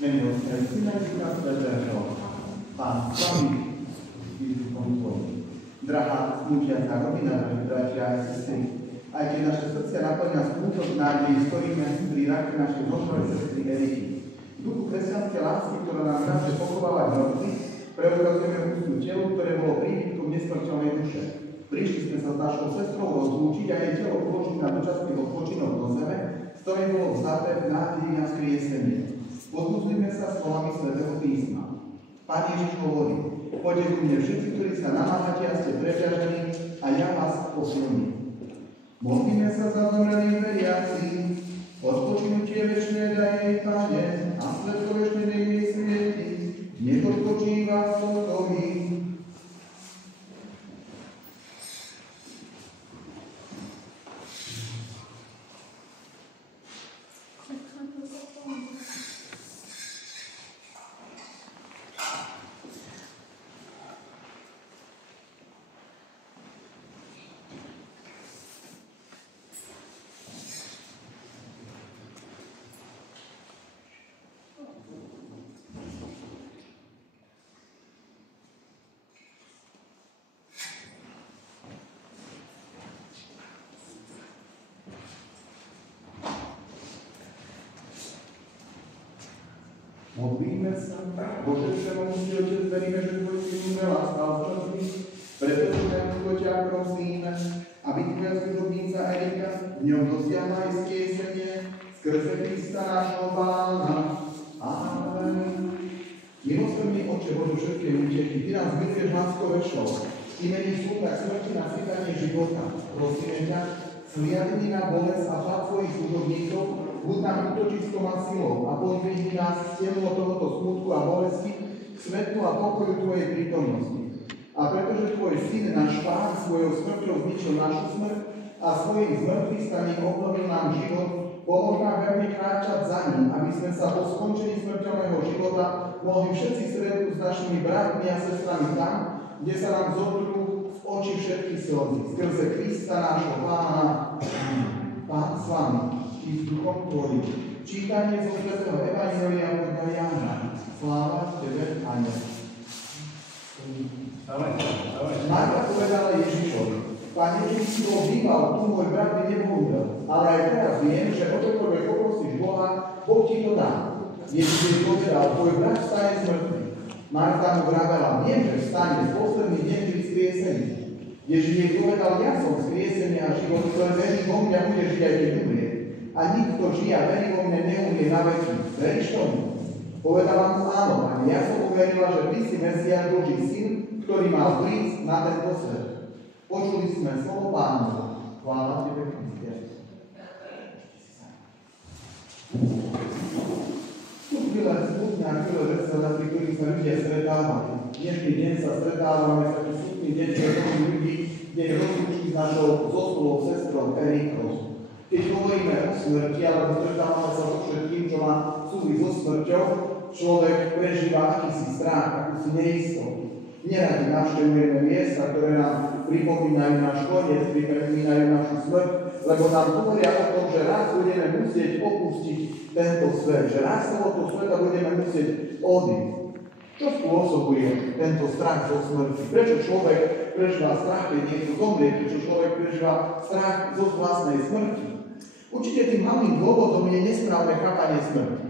Mene Otca i Syna i Ducha Svätého. Pán s vami i s duchom tvojim. Drahá smútiaca rodina, drahí bratia a sestry, aj keď naše srdcia naplňa smútok nádej, stojíme pri rake našej zomrelej sestry Eriky. V duchu kresťanskej lásky, ktorá nám káže pochovávať mŕtvych, preukazujeme úctu telu, ktoré bolo príbytkom nesmrteľnej duše. Prišli sme sa s našou sestrou rozlúčiť a jej telo položiť na dočasný odpočinok do zeme, z ktorej bolo vzaté v nádeji na skriesenie. Pozbudzujme sa slovami Svätého písma. Pán Ježiš hovorí: poďte ku mne všetci, ktorí sa namáhate a ste preťažení, a ja vás posilním. Modlíme sa za zomrelých veriacich, odpočinutie večné daj jej, Pane, a svetlo večné nech jej svieti, nech odpočíva v pokoji. Modlíme sa, Bože všemohúci Otec, veríme, že Tvoj Syn umrel a stal z mŕtvych, preto ťa ťa prosíme, aby Tvoja služobnica Erika v ňom dosiahla aj skriesenie skrze Krista nášho Pána. Amen. Milosrdný Otče Bože všetkej útechy, Ty nás miluješ láskou večnou, Ty meníš súdach smrti na svítanie života. Prosíme ťa, sliadni na bolesť a hlad svojich služobníkov, buď nám útočiskom a silou a podvihni nás z temno tohoto smutku a bolesti k svetlu a pokoju Tvojej prítomnosti. A pretože Tvoj Syn, náš Pán, svojou smrťou zničil našu smrť a svojim zmrtvých staním obnovil nám život, pomôž nám verne kráčať za ním, aby sme sa po skončení smrteľného života mohli všetci stretnúť s našimi bratmi a sestrami tam, kde sa nám zotrú v oči všetky slzy, skrze Krista nášho Pána. Pán s vami i s duchom tvojim. Čítanie zo Svätého Evanjelia podľa Jána. Sláva Tebe, Pane. Marta povedala Ježišovi: Pane, keď si bol býval, tu môj brat by nebol umrel, ale aj teraz viem, že o čokoľvek poprosíš Boha, Boh ti to dá. Ježiš jej povedal: tvoj brat vstane z mŕtvych. Marta mu vravela: viem, že vstane v posledný deň pri skriesení. Ježiš jej povedal: ja som skriesenie a život, ktoré verí vo mňa, bude žiť aj keď umrie. A nikto žije a verí vo mne, neumrie na veky. Veríš tomu? Povedala mu: áno, Pane, ja som uverila, že Ty si Mesiáš, Boží Syn, ktorý mal prísť na tento svet. Počuli sme slovo Pánovo. Chvála Tebe, Kriste. Tu chvíľa smutná, chvíľa veselá, pri ktorých sa ľudia stretávajú. Dnešný deň sa stretávame v taký smutný deň ľudí, kde je rozlúčky s našou zoslúhou sestrou Erikou. Keď hovoríme o smrti, alebo stretávame sa so všetkým, čo má súvisť so smrťou, človek prežíva akýsi strach, akúsi neistotu. Neradi navštevujeme miesta, ktoré nám pripomínajú náš koniec, pripomínajú našu smrť, lebo nám hovoria o tom, že raz budeme musieť opustiť tento svet, že raz z tohoto sveta budeme musieť odísť. Čo spôsobuje tento strach zo smrti? Prečo človek prežíva strach, keď niekto zomrie? Prečo človek prežíva strach zo vlastnej smrti? Určite tým hlavným dôvodom je nesprávne chápanie smrti.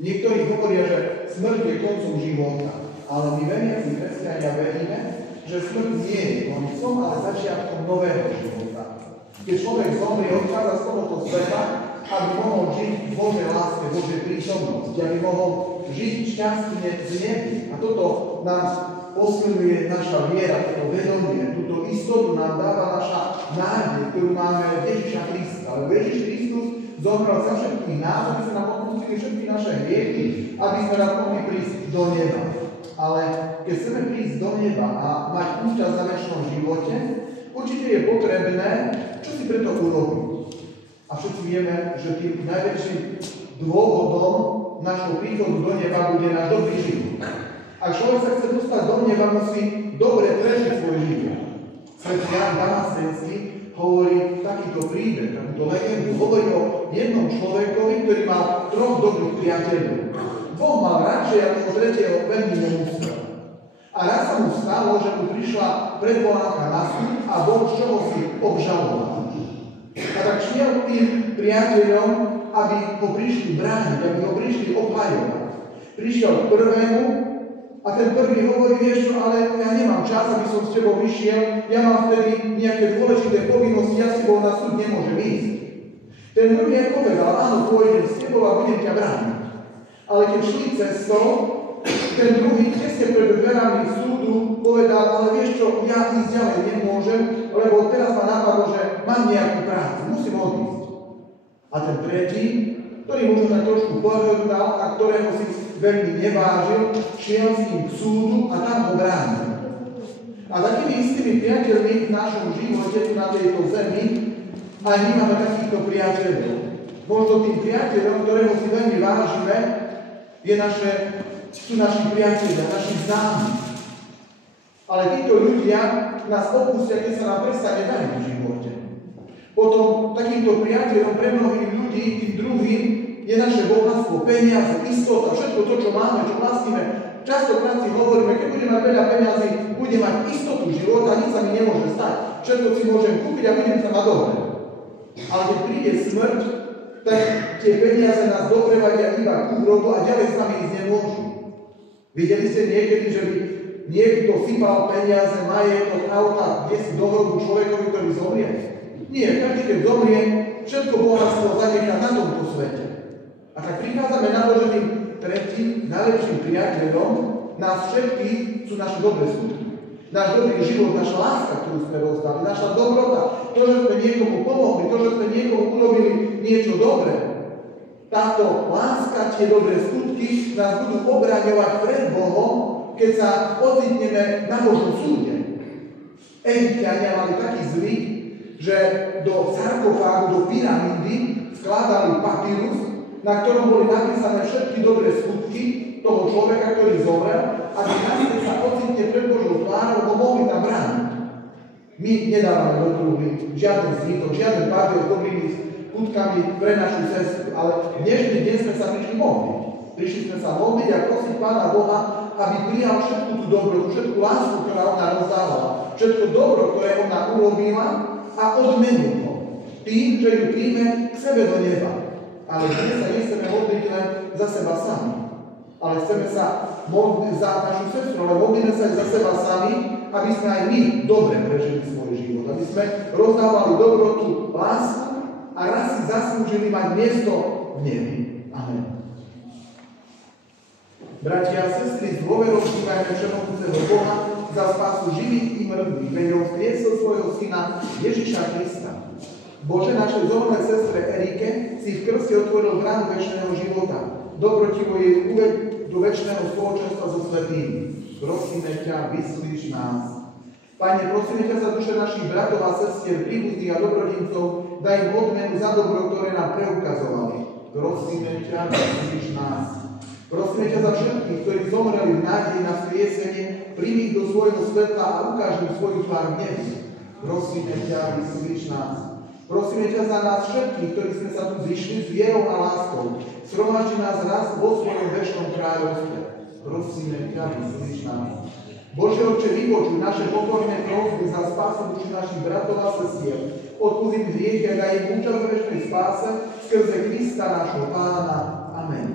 Niektorí hovoria, že smrť je koncom života, ale my veriaci kresťania veríme, že smrť nie je koncom, ale začiatkom nového života. Keď človek zomrie, odchádza z tohoto sveta, aby mohol žiť v Božej láske, Božej prítomnosti, aby mohol žiť šťastne v nebi. A toto nám posilňuje naša viera, toto vedomie, túto istotu nám dáva naša nádej, ktorú máme Ježiša Krista. Lebo Ježiš Kristus zomrel za všetkých nás, aby sa nám odpustili všetky naše hriechy, aby sme nám mohli prísť do neba. Ale keď chceme prísť do neba a mať účasť na večnom živote, určite je potrebné, čo si preto urobiť. A všetci vieme, že tým najväčším dôvodom našho príchodu do neba bude náš dobrý život. Ak človek sa chce dostať do neba, musí dobre prežiť svoj život. Svätý Ján Damascenský hovorí takýto príbeh, takúto legendu. Hovorí o jednom človekovi, ktorý mal 3 dobrých priateľov. dvoch mal radšej a toho tretieho veľmi nemusel. A raz sa mu stalo, že mu prišla predvoláka na súd a bol z čoho si obžaloval. A tak šiel tým priateľom, aby ho prišli brániť, aby ho prišli obhajovať. Prišiel k prvému a ten prvý hovorí, vieš čo, ale ja nemám čas, aby som s tebou vyšiel, ja mám vtedy nejaké dôležité povinnosti, ja s tebou na súd nemôžem ísť. Ten druhý aj povedal, áno, pôjdem s tebou a budem ťa brániť. Ale keď šli cestou, ten druhý tesne pred dverami súdu povedal, ale vieš čo, ja ísť ďalej nemôžem, lebo teraz ma napadlo, že mám nejakú prácu, musím odísť. A ten tretí, ktorý možno tak trošku pohľadal a ktorého si veľmi nevážil, šiel s ním k súdu a tam ho bránil. A takými istými priateľmi v našom živote tu na tejto zemi, aj my máme takýchto priateľov. Možno tým priateľom, ktorého si veľmi vážime, sú naši priatelia, naši známi. Ale títo ľudia nás opustia, keď sa nám prestane dariť v živote. Potom takýmto priateľom pre mnohých ľudí, tým druhým, je naše bohatstvo, peniaze, istota, všetko to, čo máme, čo vlastníme. Častokrát si hovoríme, keď budem mať veľa peniazy, budem mať istotu života, nič sa mi nemôže stať. Všetko si môžem kúpiť a budem sa mať dobre. Ale keď príde smrť, tak tie peniaze nás doprevadia iba ku hrobu a ďalej s nami ísť nemôžu. Videli ste niekedy, že by niekto sypal peniaze, majetok, auta, kde si do hrobu človekovi, ktorý zomrie? Nie, každý, keď zomrie, všetko bohatstvo zanechá na tomto svete. A tak prichádzame na to, že tým tretím, najlepším priateľom nás všetkých sú naše dobré skutky. Náš dobrý život, naša láska, ktorú sme rozdali, naša dobrota, to, že sme niekomu pomohli, to, že sme niekomu urobili niečo dobré. Táto láska, tie dobré skutky nás budú obraňovať pred Bohom, keď sa ocitneme na Božom súde. Egypťania mali taký zvyk, že do sarkofágu, do pyramídy vkladali papírus, na ktorom boli napísané všetky dobré skutky toho človeka, ktorý zomrel, aby následne sa ocitne pred Božou tvárou, ho mohli tam brániť. My nedávame do truhly žiaden zvítok, žiaden papier s dobrými skutkami pre našu sestru, ale v dnešný deň sme sa prišli modliť. Prišli sme sa modliť a prosiť Pána Boha, aby prijal všetku tú dobrotu, všetku lásku, ktorá ona rozdávala, všetko dobro, ktoré ona urobila a odmenil ho. Tým, že ju príjme k sebe do neba. Ale dnes sa nechceme modliť len za seba sami. Ale chceme sa modliť za našu sestru, ale modlíme sa aj za seba sami, aby sme aj my dobre prežili svoj život. Aby sme rozdávali dobrotu, lásku a raz si zaslúžili mať miesto v nebi. Amen. Bratia a sestry, s dôverou vstívajme všemohúceho Boha za spásu živých i mŕtvych, veď on vzkriesol svojho syna Ježiša Krista. Bože, našej zomrelej sestre Erike si v krste otvoril bránu večného života. Dobrotivo jej uveď do večného spoločenstva so svätými. Prosíme ťa, vyslíš nás. Pane, prosíme ťa za duše našich bratov a sestier, príbuzných a dobrodincov, daj im odmenu za dobro, ktoré nám preukazovali. Prosíme ťa, vyslíš nás. Prosíme ťa za všetkých, ktorí zomreli v nádeji na vzkriesenie, príjmi ich do svojho svetla a ukáž im svoju tvár v nebi. Prosíme ťa, vyslíš nás. Prosíme ťa za nás všetkých, ktorí sme sa tu zišli s vierou a láskou. Sromaždi nás raz vo svojom večnom kráľovstve. Prosíme ťa, vyslíš nás. Bože Otče, vypočuj naše pokorné prosby za spásu duši našich bratov a sestier. Odpusť im hriechy a daj im účasť v večnej spáse skrze Krista nášho Pána. Amen.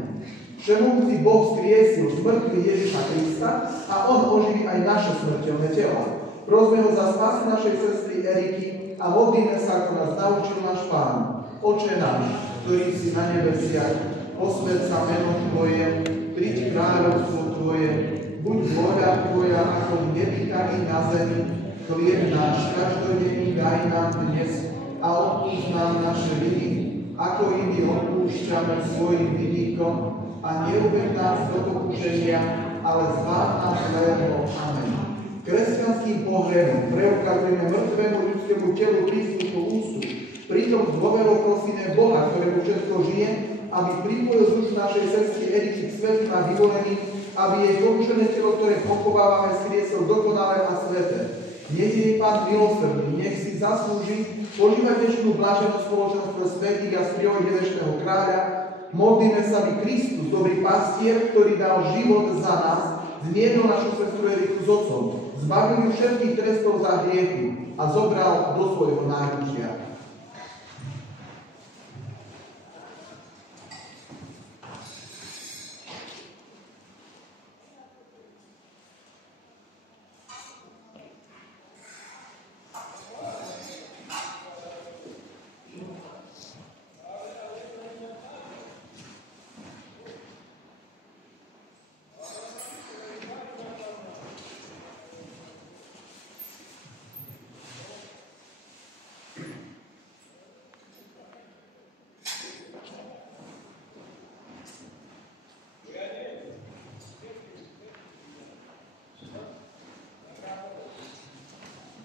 Všemohúci Boh skriesil z mŕtvych Ježiša Krista a on oživí aj naše smrteľné tela. Prosme ho za spásu našej sestry Eriky a modlíme sa, ako nás naučil náš Pán. Oče náš, ktorý si na nebesiach, posväť sa meno Tvoje, príď kráľovstvo Tvoje, buď vôľa Tvoja ako v nebi, tak i na zemi. Chlieb náš každodenný daj nám dnes a odpúšť nám naše viny, ako i my odpúšťame svojim vinníkom a neuveď nás do pokušenia, ale zbav nás zlého. Amen. Kresťanským pohrebom preukazujeme mŕtvemu ľudskému telu príslušnú úctu. Pritom s dôverou prosíme Boha, ktorému všetko žije, aby pripojil dušu našej sestry Eriky k svätým a vyvoleným, aby jej porušené telo, ktoré pochovávame, skriesol dokonalé a sväté. Nech jej Pán milosrdný, nech si zaslúži požívať večnú bláženú spoločenstvo svätých a sprievoď večného kráľa, Modlíme sa, aby Kristus, dobrý pastier, ktorý dal život za nás, zmieril našu sestru Eriku s otcom, zbavil ju všetkých trestov za hriechy a zobral do svojho náručia.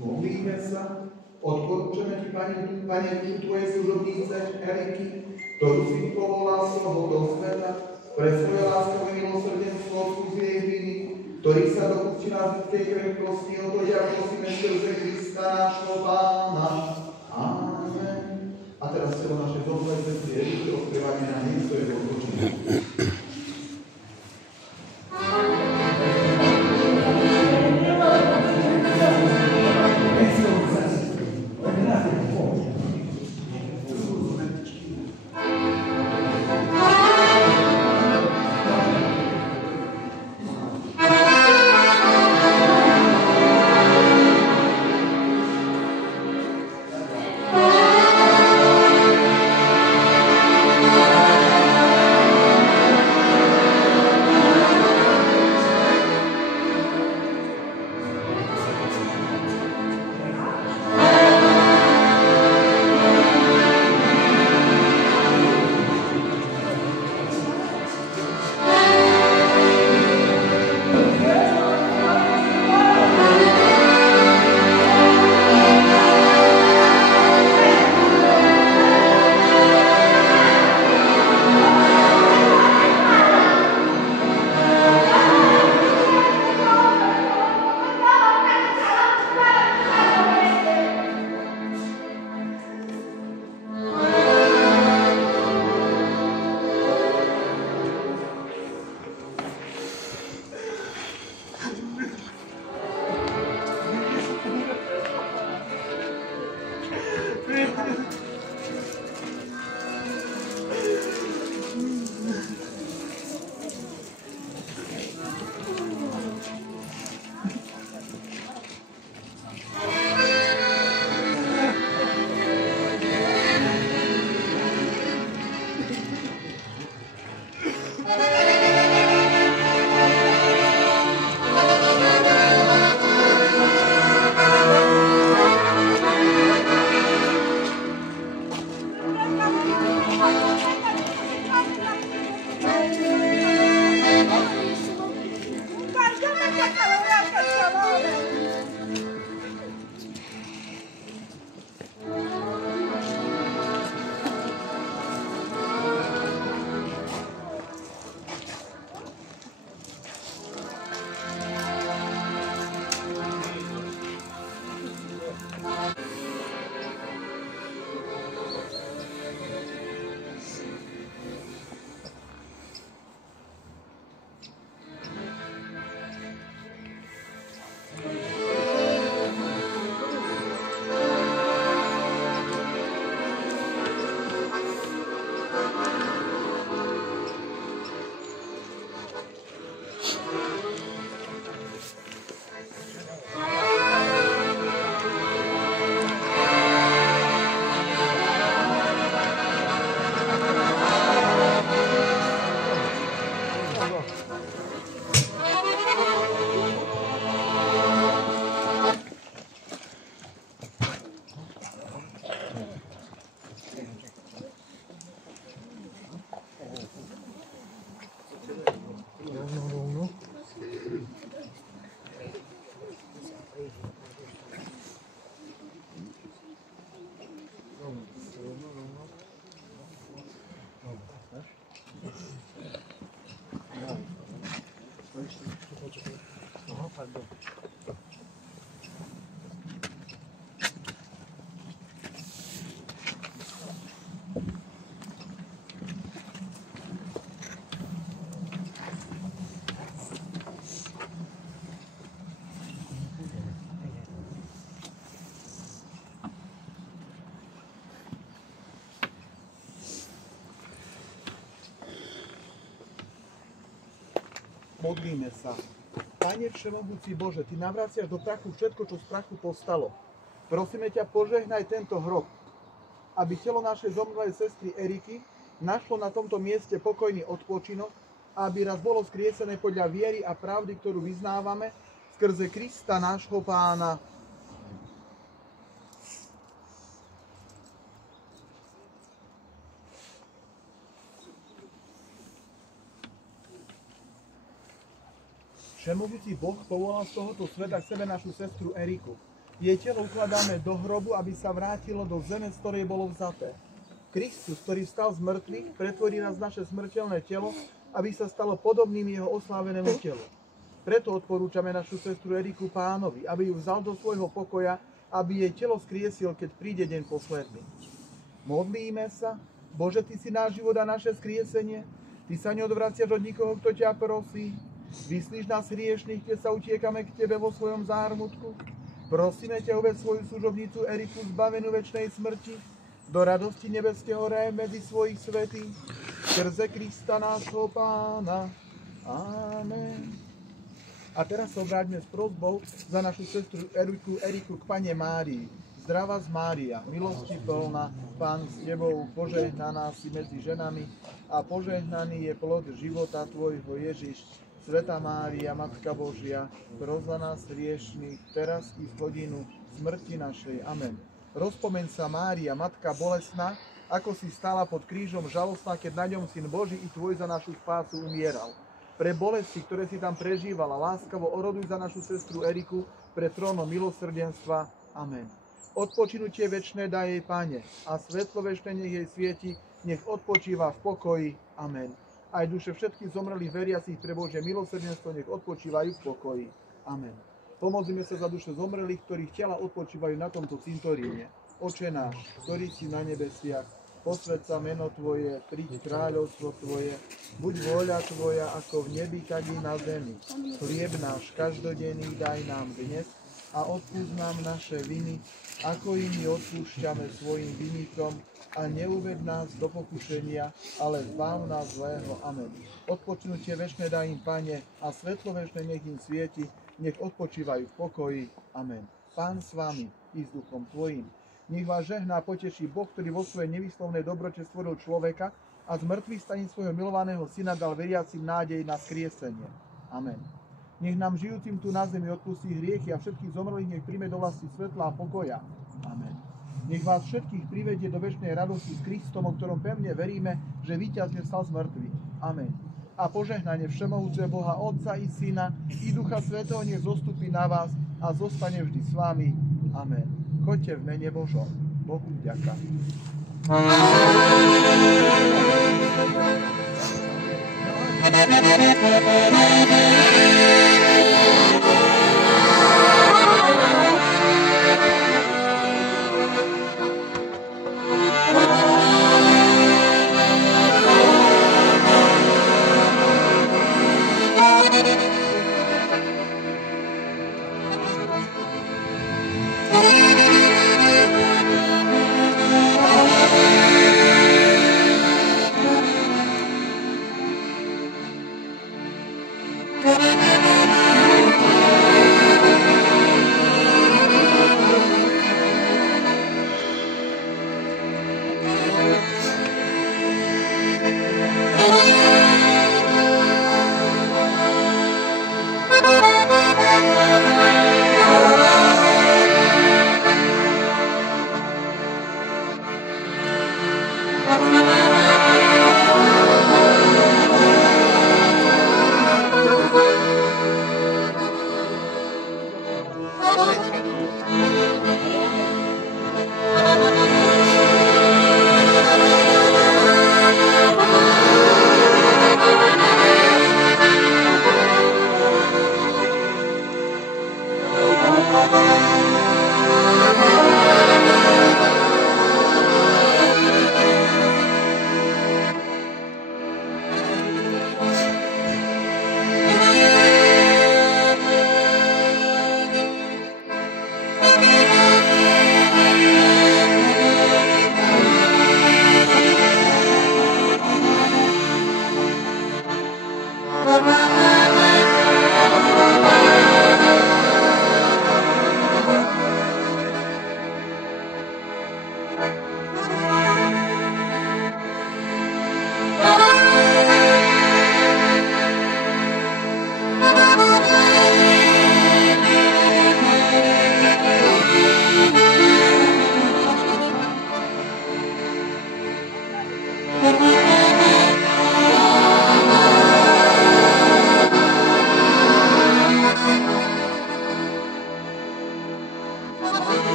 Modlíme sa, odporúčame ti, Pane, dušu tvojej služobnice Eriky, ktorú si povolal z toho do sveta, pre svoje láskové milosrdenstvo odpusť jej viny, ktorý sa dopustila z tej krehkosti, o to, jak prosíme skrze Krista nášho Pána. Amen. A teraz telo naše dobré sestry Eriky odkrývame na miesto jeho odpočinku. Modlíme sa. Pane všemohúci Bože, Ty navraciaš do prachu všetko, čo z prachu povstalo. Prosíme ťa, požehnaj tento hrob, aby telo našej zomrelej sestry Eriky našlo na tomto mieste pokojný odpočinok a aby raz bolo skriesené podľa viery a pravdy, ktorú vyznávame, skrze Krista nášho Pána. Všemohúci Boh povolal z tohoto sveta k sebe našu sestru Eriku. Jej telo ukladáme do hrobu, aby sa vrátilo do zeme, z ktorej bolo vzaté. Kristus, ktorý vstal z mŕtvych, pretvorí raz naše smrteľné telo, aby sa stalo podobným jeho oslávenému telu. Preto odporúčame našu sestru Eriku Pánovi, aby ju vzal do svojho pokoja, aby jej telo skriesil, keď príde deň posledný. Modlíme sa. Bože, Ty si náš život a naše skriesenie. Ty sa neodvraciaš od nikoho, kto ťa prosí. Vyslíš nás hriešných, keď sa utiekame k Tebe vo svojom zármutku. Prosíme ťa, uved svoju služobnicu Eriku zbavenú večnej smrti do radosti nebeského raja medzi svojich svätých, skrze Krista nášho Pána. Amen. A teraz sa obráťme s prosbou za našu sestru Eriku k Panne Márii. Zdravá z Mária, milosti plná, Pán s Tebou, požehnaná si medzi ženami a požehnaný je plod života Tvojho Ježiš. Svätá Mária, Matka Božia, pros za nás hriešnych, teraz i v hodinu smrti našej. Amen. Rozpomeň sa, Mária, Matka bolestná, ako si stála pod krížom žalostná, keď na ňom Syn Boží i Tvoj za našu spásu umieral. Pre bolesti, ktoré si tam prežívala, láskavo oroduj za našu sestru Eriku pred trónom milosrdenstva. Amen. Odpočinutie večné daj jej, Pane, a svetlo večné nech jej svieti, nech odpočíva v pokoji. Amen. Aj duše všetkých zomrelých veriacich pre Božie milosrdenstvo nech odpočívajú v pokoji. Amen. Pomodlíme sa za duše zomrelých, ktorých tela odpočívajú na tomto cintoríne. Oče náš, ktorý si na nebesiach, posväť sa meno Tvoje, príď kráľovstvo Tvoje, buď vôľa Tvoja ako v nebi, tak i na zemi. Chlieb náš každodenný daj nám dnes a odpúsť nám naše viny, ako i my odpúšťame svojim vinníkom, a neuved nás do pokušenia, ale zbav nás zlého. Amen. Odpočinutie večné daj im, Pane, a svetlo večné nech im svieti, nech odpočívajú v pokoji. Amen. Pán s vami i s duchom tvojim. Nech vás žehná a poteší Boh, ktorý vo svojej nevyslovnej dobrote stvoril človeka a z mŕtvych staní svojho milovaného syna dal veriacim nádej na skriesenie. Amen. Nech nám žijúcim tu na zemi odpustí hriechy a všetkých zomrelých nech príjme do vlasti svetla a pokoja. Amen. Nech vás všetkých privedie do večnej radosti s Kristom, o ktorom pevne veríme, že víťazne vstal z mŕtvych. Amen. A požehnanie všemohúceho Boha, Otca i Syna, i Ducha Svätého nech zostupí na vás a zostane vždy s vami. Amen. Choďte v mene Božom. Bohu vďaka. Amen.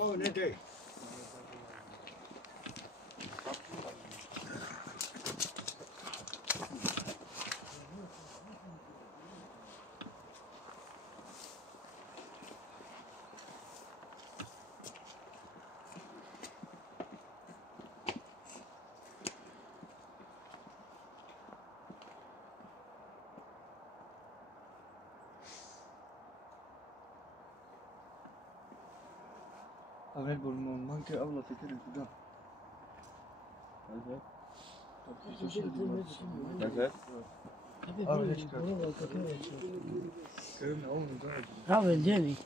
Oh, no day. أغلب المنطقة كده أغلط كتير كده. Bravo, Jenny.